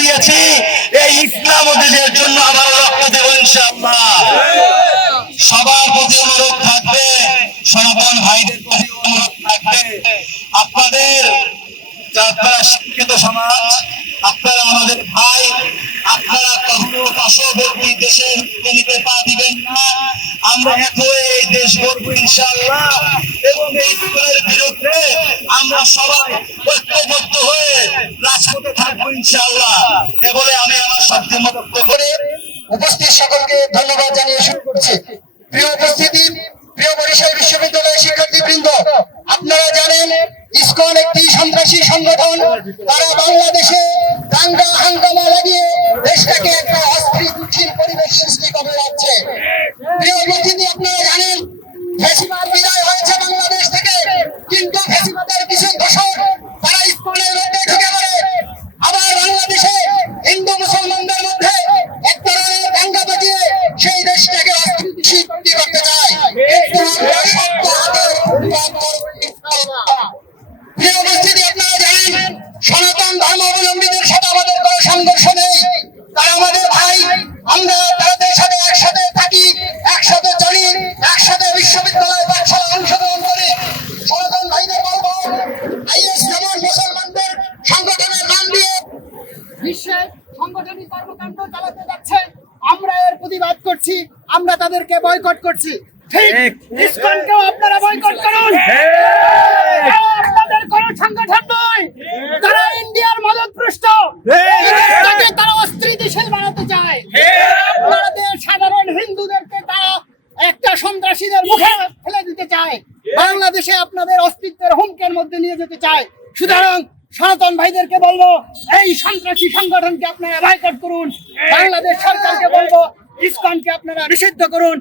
দিয়েছি, এই ইসলাম ও দেশের জন্য আবার রক্ত দেব ইনশাআল্লাহ। সবার প্রতি অনুরোধ থাকবে, সনাতন ভাইদের প্রতি অনুরোধ থাকবে, আপনাদের যারা শিক্ষিত সমাজ, আপনারা আমাদের ভাই, আপনারা কখনো পার্শ্ববর্তী দেশের নিতে পা দিবেন না। আমরা একই এই দেশ গড়ব ইনশাআল্লাহ, এবং এই ইসলামের বিরুদ্ধে আমরা সবাই ঐক্যবদ্ধ হয়ে রাজপথে থাকবো ইনশাআল্লাহ। এ বলে আমি আমার সবচেয়ে বক্তব্য করে উপস্থিত সকলকে ধন্যবাদ জানিয়ে শুরু করছি। প্রিয় উপস্থিতি, প্রিয় বরিশাল বিশ্ববিদ্যালয়ের শিক্ষার্থীবৃন্দ, আপনারা জানেন ইসকন একটি সন্ত্রাসী সংগঠন। তারা বাংলাদেশে দাঙ্গা হাঙ্গামা লাগিয়ে দেশটাকে একটা অস্থিতিশীল পরিবেশ সৃষ্টি করে যাচ্ছে। প্রিয় উপস্থিতি, আপনারা জানেন ফ্যাসিবাদ বিদায় হয়েছে বাংলাদেশ থেকে, কিন্তু ফ্যাসিবাদের কিছু দোষর তারা ইসকনের মধ্যে ঢুকে পড়ে আবার বাংলাদেশে হিন্দু মুসলমানদের মধ্যে এক ধরনের দাঙ্গা বাজিয়ে সেই দেশটাকে অস্থিতিশীল করতে চায়। কিন্তু আমরা শক্ত হাতের প্রতিবাদ করব ইনশাআল্লাহ। প্রিয় উপস্থিতি, আপনারা জানেন সনাতন ধর্মাবলম্বীদের সাথে আমাদের কোনো সংঘর্ষ নেই। তারা আমাদের ভাই, আমরা তাদের সাথে একসাথে থাকি, একসাথে চলি, একসাথে বিশ্ববিদ্যালয় পাঠশালা অংশগ্রহণ করি। সনাতন ভাইদের বলবো, আইএস যেমন মুসলমানদের সংগঠনের নাম দিয়ে বিশ্বে সাংগঠনিক কর্মকাণ্ড চালাতে যাচ্ছে, আমরা এর প্রতিবাদ করছি, আমরা তাদেরকে বয়কট করছি। ঠিক, ইসকনকেও আপনারা বয়কট করুন। আপনাদের কোন সংগঠন নয়, তারা ইন্ডিয়ার মদতপুষ্ট, তাকে তারা অস্থিতিশীল বানাতে চায়। আপনাদের সাধারণ হিন্দুদেরকে তারা একটা সন্ত্রাসীদের মুখে ফেলে দিতে চায়, বাংলাদেশে আপনাদের অস্তিত্বের হুমকির মধ্যে নিয়ে যেতে চায়। সুতরাং সনাতন ভাইদেরকে বলবো, এই সন্ত্রাসী সংগঠনকে আপনারা বয়কট করুন। বাংলাদেশ সরকারকে বলবো, ইসকনকে আপনারা নিষিদ্ধ করুন।